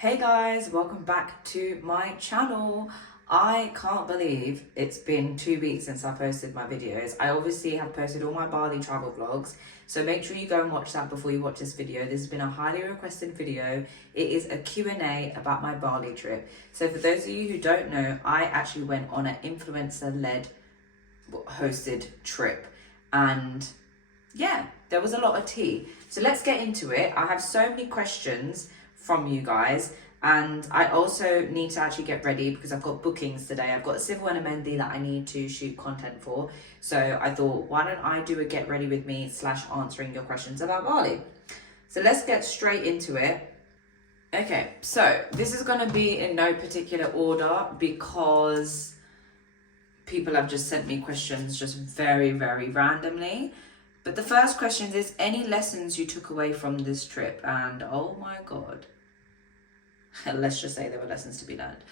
Hey guys, welcome back to my channel. I can't believe it's been 2 weeks since I posted my videos. I obviously have posted all my Bali travel vlogs, so make sure you go and watch that before you watch this video. This has been a highly requested video. It is a Q&A about my Bali trip. So for those of you who don't know, I actually went on an influencer-led hosted trip, and yeah, there was a lot of tea. So let's get into it. I have so many questions from you guys, and I also need to actually get ready because I've got bookings today. I've got a civil and a Mendi that I need to shoot content for, so I thought, why don't I do a get ready with me / answering your questions about Bali. So let's get straight into it. Okay, so this is going to be in no particular order because people have just sent me questions just very randomly. But the first question is, any lessons you took away from this trip? And oh my God, let's just say there were lessons to be learned.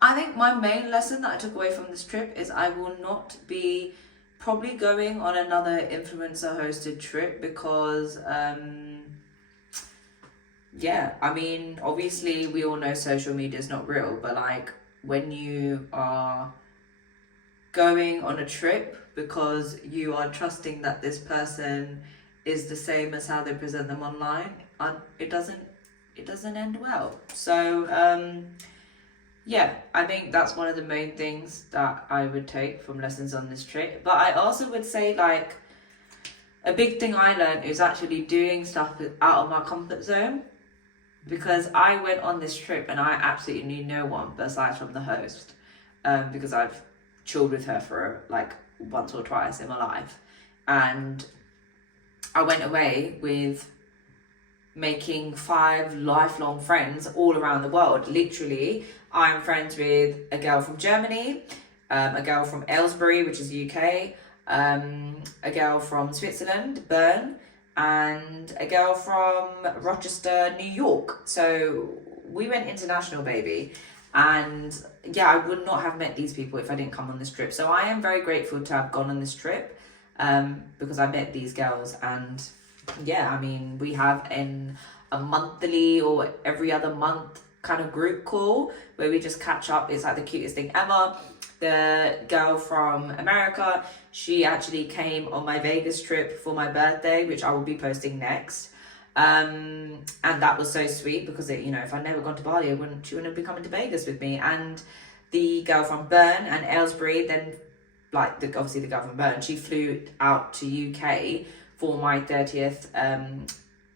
I think my main lesson that I took away from this trip is I will not be probably going on another influencer hosted trip because, yeah, I mean, obviously we all know social media is not real, but like when you are going on a trip because you are trusting that this person is the same as how they present them online, it doesn't end well. So yeah, I think that's one of the main things that I would take from lessons on this trip. But I also would say, like, a big thing I learned is actually doing stuff out of my comfort zone, because I went on this trip and I absolutely knew no one besides from the host, because I've chilled with her for like once or twice in my life, and I went away with making 5 lifelong friends all around the world. Literally, I'm friends with a girl from Germany, a girl from Aylesbury, which is UK, a girl from Switzerland, Bern, and a girl from Rochester, New York. So we went international, baby. And yeah, I would not have met these people if I didn't come on this trip. So I am very grateful to have gone on this trip, because I met these girls. And yeah, I mean, we have a monthly or every other month kind of group call where we just catch up. It's like the cutest thing ever. The girl from America, she actually came on my Vegas trip for my birthday, which I will be posting next. And that was so sweet because if I'd never gone to Bali, she wouldn't be coming to Vegas with me. And the girl from Bern and Aylesbury, then obviously the girl from Bern, she flew out to UK for my 30th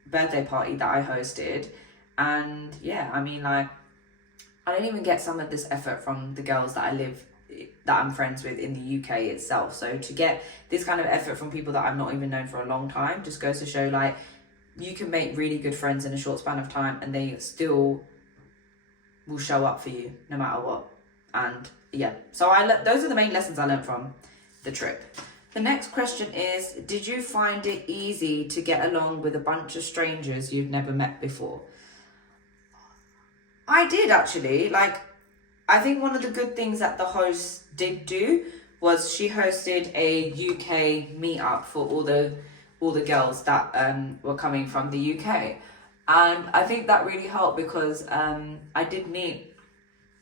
birthday party that I hosted. And yeah, I mean, like, I don't even get some of this effort from the girls that I'm friends with in the UK itself. So to get this kind of effort from people that I've not even known for a long time just goes to show, like, you can make really good friends in a short span of time and they still will show up for you no matter what. And yeah, so those are the main lessons I learned from the trip. The next question is, did you find it easy to get along with a bunch of strangers you'd never met before? I did, actually. Like, I think one of the good things that the host did do was she hosted a UK meetup for all the girls that were coming from the UK. And I think that really helped because I did meet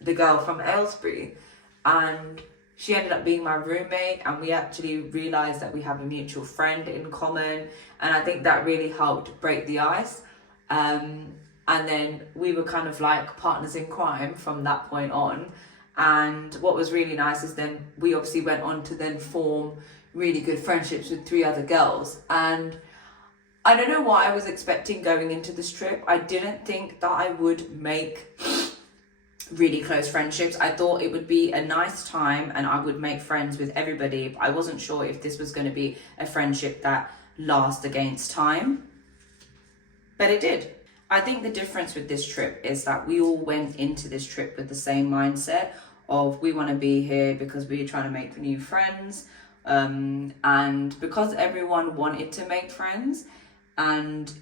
the girl from Aylesbury, and she ended up being my roommate, and we actually realized that we have a mutual friend in common, and I think that really helped break the ice. And then we were kind of like partners in crime from that point on. And what was really nice is then we obviously went on to then form really good friendships with 3 other girls. And I don't know what I was expecting going into this trip. I didn't think that I would make really close friendships. I thought it would be a nice time and I would make friends with everybody, but I wasn't sure if this was going to be a friendship that lasts against time. But it did. I think the difference with this trip is that we all went into this trip with the same mindset of, we want to be here because we're trying to make new friends. And because everyone wanted to make friends and,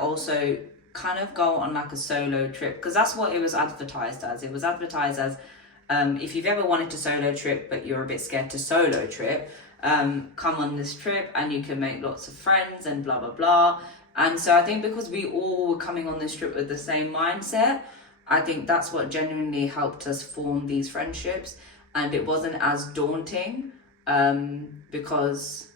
also kind of go on like a solo trip, because that's what it was advertised as. It was advertised as, if you've ever wanted to solo trip, but you're a bit scared to solo trip, come on this trip and you can make lots of friends and blah, blah, blah. And so I think because we all were coming on this trip with the same mindset, I think that's what genuinely helped us form these friendships, and it wasn't as daunting, because,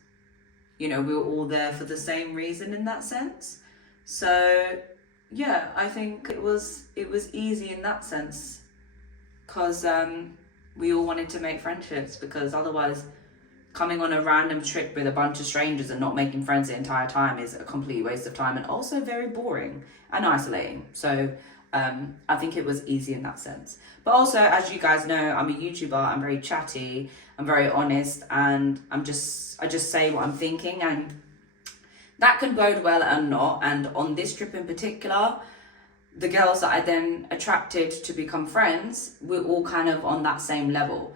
you know, we were all there for the same reason in that sense. So yeah, I think it was easy in that sense, because we all wanted to make friendships, because otherwise coming on a random trip with a bunch of strangers and not making friends the entire time is a complete waste of time, and also very boring and isolating. So I think it was easy in that sense. But also, as you guys know, I'm a YouTuber, I'm very chatty, I'm very honest, and I just say what I'm thinking, and that can bode well and not. And on this trip in particular, the girls that I then attracted to become friends were all kind of on that same level.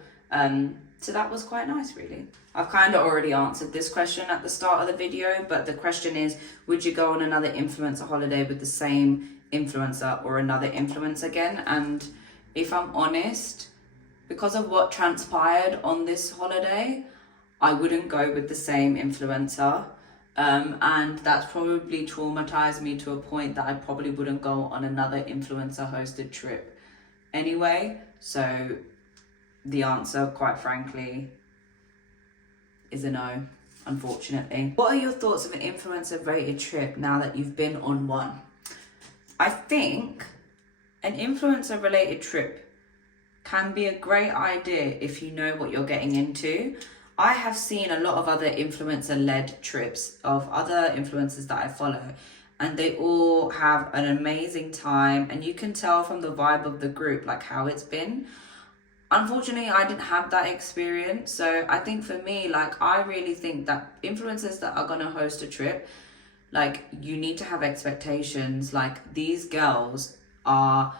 So that was quite nice, really. I've kind of already answered this question at the start of the video, but the question is, would you go on another influencer holiday with the same influencer or another influencer again? And if I'm honest, because of what transpired on this holiday, I wouldn't go with the same influencer. And that's probably traumatized me to a point that I probably wouldn't go on another influencer hosted trip anyway. So the answer, quite frankly, is a no, unfortunately. What are your thoughts of an influencer rated trip now that you've been on one? I think an influencer related trip can be a great idea if you know what you're getting into. I have seen a lot of other influencer-led trips of other influencers that I follow, and they all have an amazing time, and you can tell from the vibe of the group, like, how it's been. Unfortunately, I didn't have that experience. So I think for me, like, I really think that influencers that are going to host a trip, like, you need to have expectations. Like, these girls are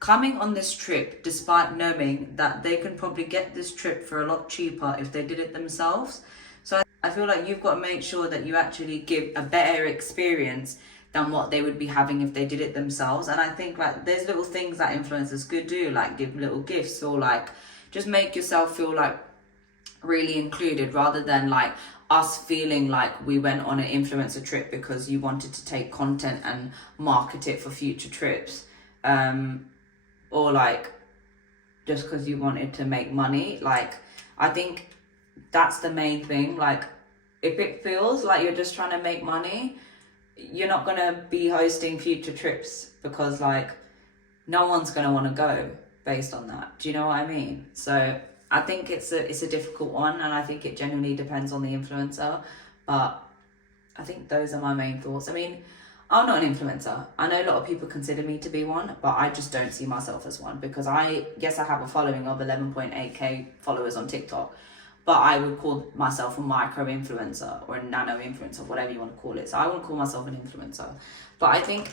coming on this trip despite knowing that they can probably get this trip for a lot cheaper if they did it themselves. So I feel like you've got to make sure that you actually give a better experience than what they would be having if they did it themselves. And I think, like, there's little things that influencers could do, like give little gifts, or like just make yourself feel like really included, rather than like us feeling like we went on an influencer trip because you wanted to take content and market it for future trips, or like just because you wanted to make money. Like, I think that's the main thing. Like, if it feels like you're just trying to make money, you're not going to be hosting future trips, because like no one's going to want to go based on that. Do you know what I mean? So I think it's a difficult one, and I think it genuinely depends on the influencer. But I think those are my main thoughts. I mean, I'm not an influencer. I know a lot of people consider me to be one, but I just don't see myself as one, because I have a following of 11.8k followers on TikTok, but I would call myself a micro influencer or a nano influencer, whatever you want to call it. So I wouldn't call myself an influencer. But I think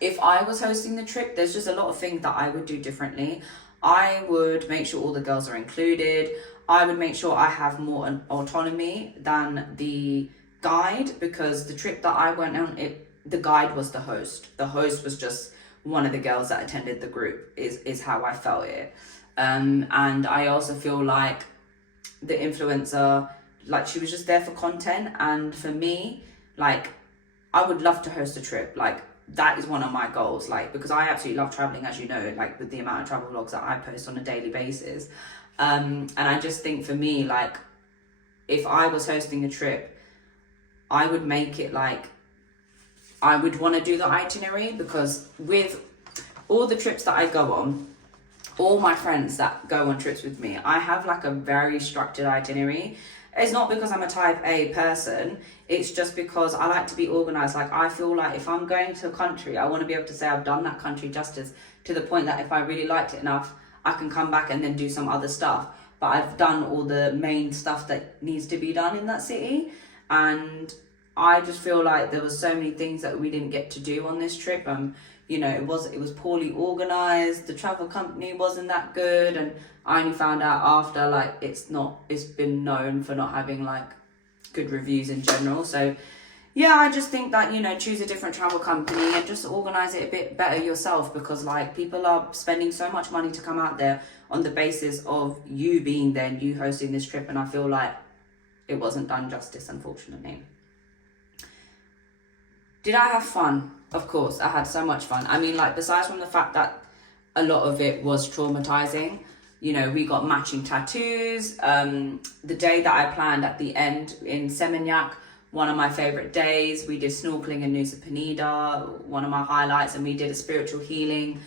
if I was hosting the trip, there's just a lot of things that I would do differently. I would make sure all the girls are included. I would make sure I have more autonomy than the guide, because the trip that I went on, the guide was the host. The host was just one of the girls that attended the group, is how I felt it. And I also feel like the influencer, like, she was just there for content. And for me, like, I would love to host a trip. Like, that is one of my goals, like, because I absolutely love traveling, as you know, like with the amount of travel vlogs that I post on a daily basis. And I just think for me, like, if I was hosting a trip, I would make it like, I would want to do the itinerary, because with all the trips that I go on, all my friends that go on trips with me, I have like a very structured itinerary. It's not because I'm a type A person, it's just because I like to be organized. Like, I feel like if I'm going to a country, I want to be able to say I've done that country justice, to the point that if I really liked it enough, I can come back and then do some other stuff. But I've done all the main stuff that needs to be done in that city. And I just feel like there was so many things that we didn't get to do on this trip. You know, it was poorly organized. The travel company wasn't that good, and I only found out after, like, it's been known for not having like good reviews in general. So yeah, I just think that, you know, choose a different travel company and just organize it a bit better yourself, because like, people are spending so much money to come out there on the basis of you being there and you hosting this trip, and I feel like it wasn't done justice, unfortunately. Did I have fun? Of course, I had so much fun. I mean, like, besides from the fact that a lot of it was traumatizing, you know, we got matching tattoos. The day that I planned at the end in Seminyak, one of my favorite days, we did snorkeling in Nusa Penida, one of my highlights, and we did a spiritual healing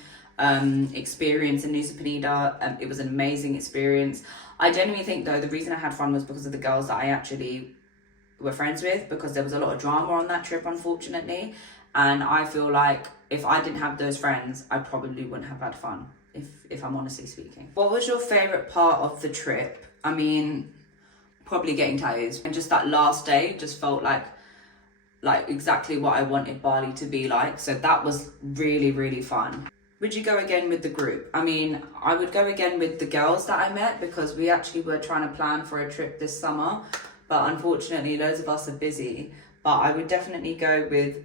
experience in Nusa Penida. It was an amazing experience. I genuinely think, though, the reason I had fun was because of the girls that I actually were friends with, because there was a lot of drama on that trip, unfortunately. And I feel like if I didn't have those friends, I probably wouldn't have had fun, if I'm honestly speaking. What was your favourite part of the trip? I mean, probably getting tattoos. And just that last day just felt like exactly what I wanted Bali to be like. So that was really, really fun. Would you go again with the group? I mean, I would go again with the girls that I met, because we actually were trying to plan for a trip this summer. But unfortunately, loads of us are busy. But I would definitely go with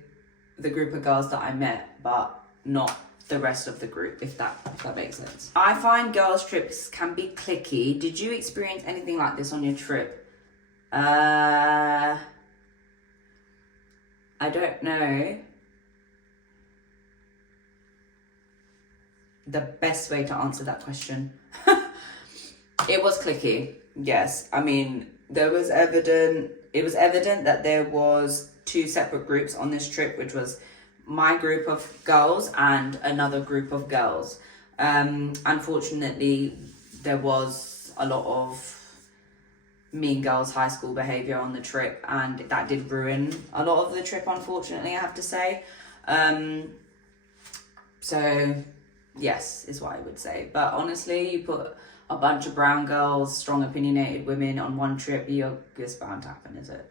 the group of girls that I met, but not the rest of the group, if that makes sense. I find girls' trips can be cliquey. Did you experience anything like this on your trip? I don't know the best way to answer that question. It was cliquey, yes. I mean, it was evident that there was two separate groups on this trip, which was my group of girls and another group of girls. Unfortunately, there was a lot of mean girls high school behavior on the trip, and that did ruin a lot of the trip, unfortunately, I have to say. So yes is what I would say. But honestly, you put a bunch of brown girls, strong opinionated women on one trip, it's bound to happen, is it?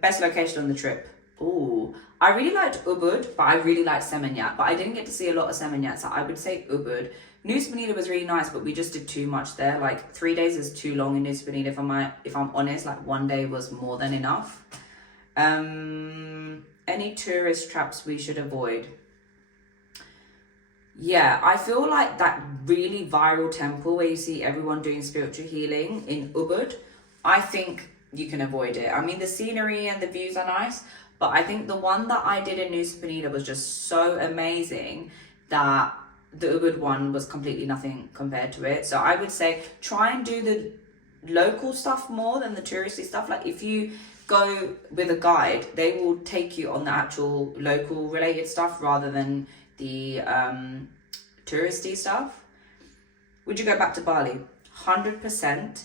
Best location on the trip. Ooh, I really liked Ubud, but I really liked Seminyak, but I didn't get to see a lot of Seminyak, so I would say Ubud. Nusa Penida was really nice, but we just did too much there. Like 3 days is too long in Nusa Penida, if I'm honest. Like 1 day was more than enough. Any tourist traps we should avoid? Yeah, I feel like that really viral temple where you see everyone doing spiritual healing in Ubud, I think you can avoid it. I mean, the scenery and the views are nice, but I think the one that I did in Nusa Penida was just so amazing that the Ubud one was completely nothing compared to it. So I would say try and do the local stuff more than the touristy stuff. Like if you go with a guide, they will take you on the actual local related stuff rather than the touristy stuff. Would you go back to Bali? 100%.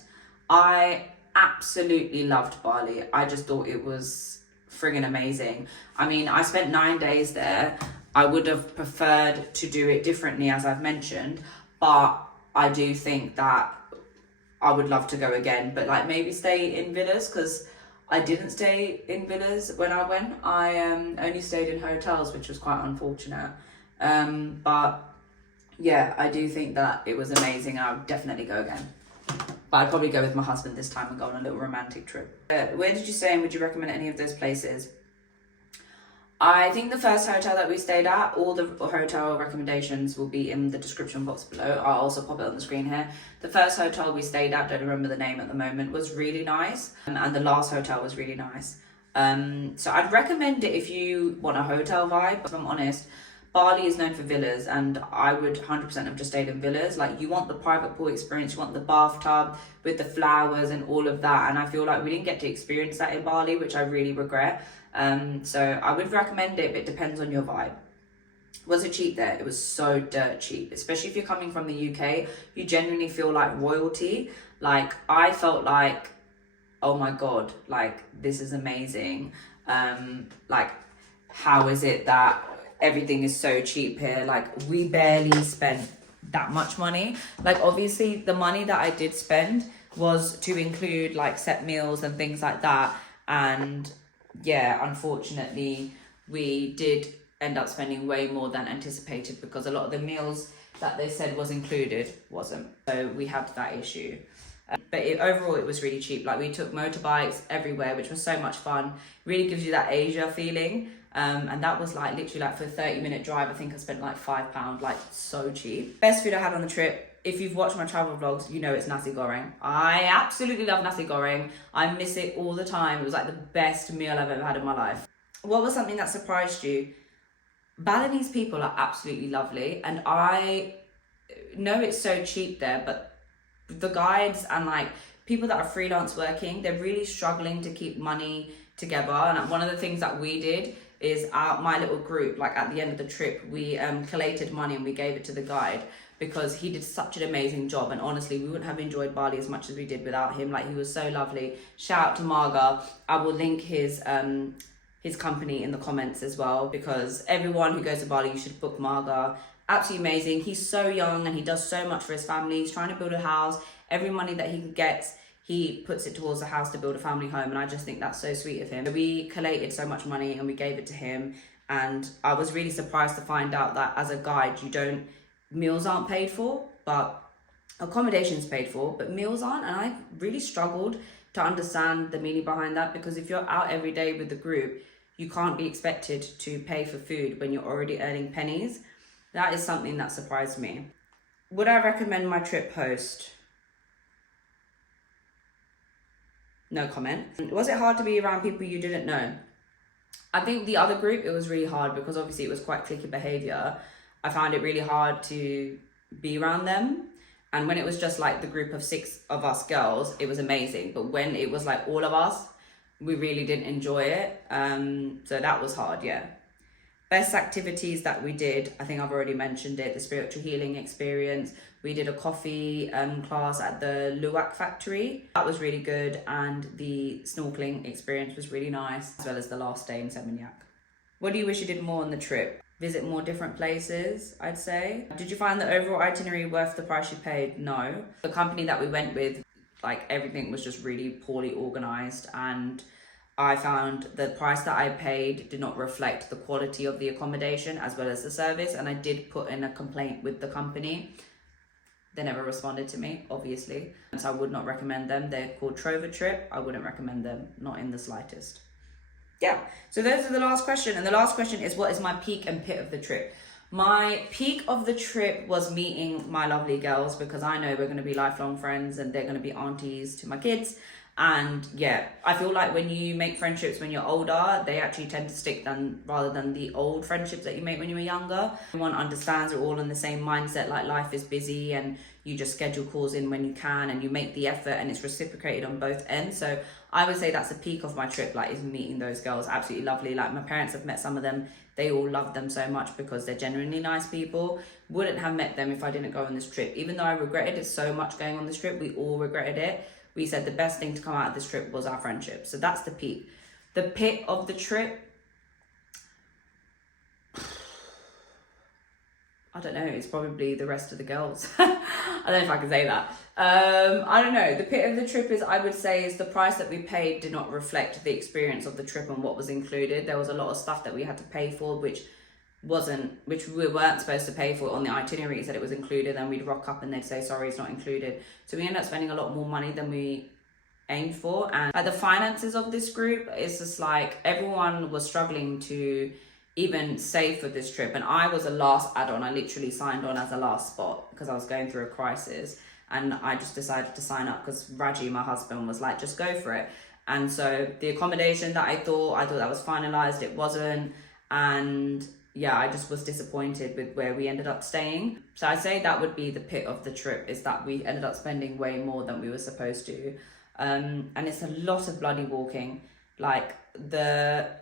I absolutely loved Bali. I just thought it was friggin' amazing. I mean, I spent 9 days there. I would have preferred to do it differently, as I've mentioned, but I do think that I would love to go again, but like maybe stay in villas, because I didn't stay in villas when I went. I only stayed in hotels, which was quite unfortunate. But yeah, I do think that it was amazing. I would definitely go again. But I'd probably go with my husband this time and go on a little romantic trip. Where did you stay, and would you recommend any of those places? I think the first hotel that we stayed at, all the hotel recommendations will be in the description box below. I'll also pop it on the screen here. The first hotel we stayed at, don't remember the name at the moment, was really nice. And the last hotel was really nice. So I'd recommend it if you want a hotel vibe. If I'm honest, Bali is known for villas, and I would 100% have just stayed in villas. Like, you want the private pool experience, you want the bathtub with the flowers and all of that. And I feel like we didn't get to experience that in Bali, which I really regret. So I would recommend it, but it depends on your vibe. Was it cheap there? It was so dirt cheap, especially if you're coming from the UK. You genuinely feel like royalty. Like, I felt like, oh my god, like, this is amazing. Like, how is it that everything is so cheap here? Like, we barely spent that much money. Like, obviously the money that I did spend was to include like set meals and things like that, and yeah, unfortunately we did end up spending way more than anticipated, because a lot of the meals that they said was included wasn't, so we had that issue. But overall it was really cheap. Like, we took motorbikes everywhere, which was so much fun. Really gives you that Asia feeling. And that was like literally like for a 30-minute drive, I think I spent like £5, like so cheap. Best food I had on the trip, if you've watched my travel vlogs, you know it's nasi goreng. I absolutely love nasi goreng. I miss it all the time. It was like the best meal I've ever had in my life. What was something that surprised you? Balinese people are absolutely lovely, and I know it's so cheap there, but the guides and like people that are freelance working, they're really struggling to keep money together. And one of the things that we did is my little group, like at the end of the trip, we collated money and we gave it to the guide, because he did such an amazing job. And honestly, we wouldn't have enjoyed Bali as much as we did without him. Like, he was so lovely. Shout out to Marga. I will link his company in the comments as well, because everyone who goes to Bali, you should book Marga. Absolutely amazing. He's so young and he does so much for his family. He's trying to build a house. Every money that he gets, he puts it towards the house to build a family home, and I just think that's so sweet of him. We collated so much money and we gave it to him, and I was really surprised to find out that as a guide, meals aren't paid for, but accommodation's paid for, but meals aren't. And I really struggled to understand the meaning behind that, because if you're out every day with the group, you can't be expected to pay for food when you're already earning pennies. That is something that surprised me. Would I recommend my trip host? No comment. Was it hard to be around people you didn't know? I think the other group, it was really hard, because obviously it was quite cliquey behavior. I found it really hard to be around them. And when it was just like the group of 6 of us girls, it was amazing. But when it was like all of us, we really didn't enjoy it. So that was hard, yeah. Best activities that we did, I think I've already mentioned it. The spiritual healing experience. We did a coffee class at the Luwak factory. That was really good. And the snorkeling experience was really nice, as well as the last day in Seminyak. What do you wish you did more on the trip? Visit more different places, I'd say. Did you find the overall itinerary worth the price you paid? No. The company that we went with, like, everything was just really poorly organized, and I found the price that I paid did not reflect the quality of the accommodation as well as the service. And I did put in a complaint with the company. They never responded to me, obviously. So I would not recommend them. They're called Trover Trip. I wouldn't recommend them, not in the slightest. Yeah, so those are the last question. And the last question is, what is my peak and pit of the trip? My peak of the trip was meeting my lovely girls, because I know we're going to be lifelong friends and they're going to be aunties to my kids. And yeah, I feel like when you make friendships when you're older, they actually tend to stick rather than the old friendships that you make when you were younger. Everyone understands we're all in the same mindset, like life is busy and you just schedule calls in when you can and you make the effort and it's reciprocated on both ends. So I would say that's the peak of my trip, like, is meeting those girls. Absolutely lovely. Like, my parents have met some of them. They all love them so much because they're genuinely nice people. Wouldn't have met them if I didn't go on this trip. Even though I regretted it so much going on this trip, we all regretted it. We said the best thing to come out of this trip was our friendship. So that's the peak. The pit of the trip, I don't know, it's probably the rest of the girls. I don't know if I can say that. I don't know. The pit of the trip is, I would say, is the price that we paid did not reflect the experience of the trip and what was included. There was a lot of stuff that we had to pay for, which we weren't supposed to pay for on the itinerary. It said it was included, and we'd rock up and they'd say, sorry, it's not included. So we ended up spending a lot more money than we aimed for. And the finances of this group, it's just like everyone was struggling to even save for this trip, and I was a last add-on. I literally signed on as a last spot because I was going through a crisis, and I just decided to sign up because Raji, my husband, was like, just go for it. And so the accommodation that I thought that was finalized, it wasn't. And yeah, I just was disappointed with where we ended up staying. So I say that would be the pit of the trip, is that we ended up spending way more than we were supposed to. And it's a lot of bloody walking. Like,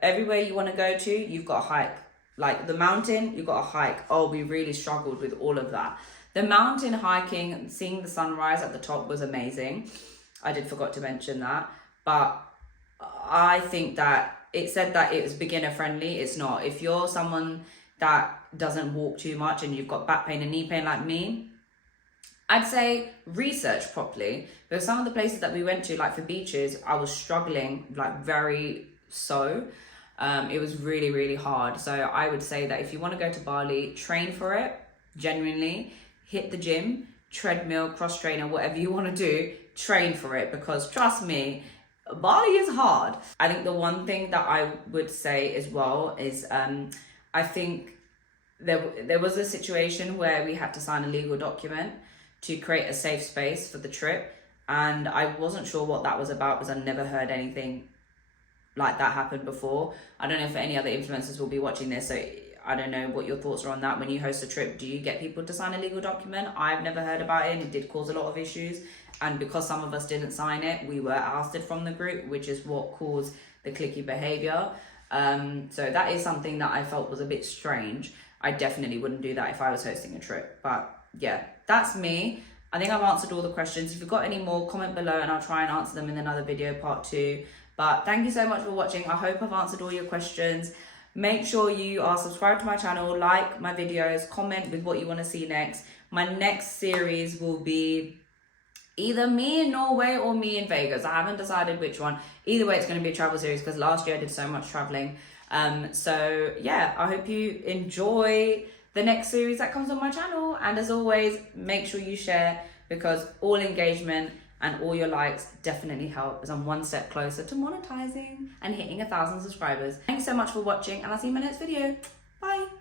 everywhere you want to go to, you've got to hike. Like, the mountain, you've got to hike. Oh, we really struggled with all of that. The mountain hiking, seeing the sunrise at the top was amazing. I did forgot to mention that. But I think that it said that it was beginner friendly. It's not. If you're someone that doesn't walk too much and you've got back pain and knee pain like me, I'd say research properly. Because some of the places that we went to, like for beaches, I was struggling, like very so. It was really, really hard. So I would say that if you want to go to Bali, train for it, genuinely. Hit the gym, treadmill, cross trainer, whatever you want to do, train for it. Because trust me, Bali is hard. I think the one thing that I would say as well is I think there was a situation where we had to sign a legal document to create a safe space for the trip, and I wasn't sure what that was about because I never heard anything like that happen before. I don't know if any other influencers will be watching this, so I don't know what your thoughts are on that. When you host a trip, do you get people to sign a legal document? I've never heard about it, and it did cause a lot of issues. And because some of us didn't sign it, we were ousted from the group, which is what caused the cliquey behavior. So that is something that I felt was a bit strange. I definitely wouldn't do that if I was hosting a trip. But yeah, that's me. I think I've answered all the questions. If you've got any more, comment below and I'll try and answer them in another video, part 2. But thank you so much for watching. I hope I've answered all your questions. Make sure you are subscribed to my channel, like my videos, comment with what you want to see next. My next series will be either me in Norway or me in Vegas. I haven't decided which one. Either way, it's going to be a travel series because last year I did so much traveling. So yeah, I hope you enjoy the next series that comes on my channel. And as always, make sure you share, because all engagement and all your likes definitely help, as I'm one step closer to monetizing and hitting 1,000 subscribers. Thanks so much for watching, and I'll see you in my next video. Bye.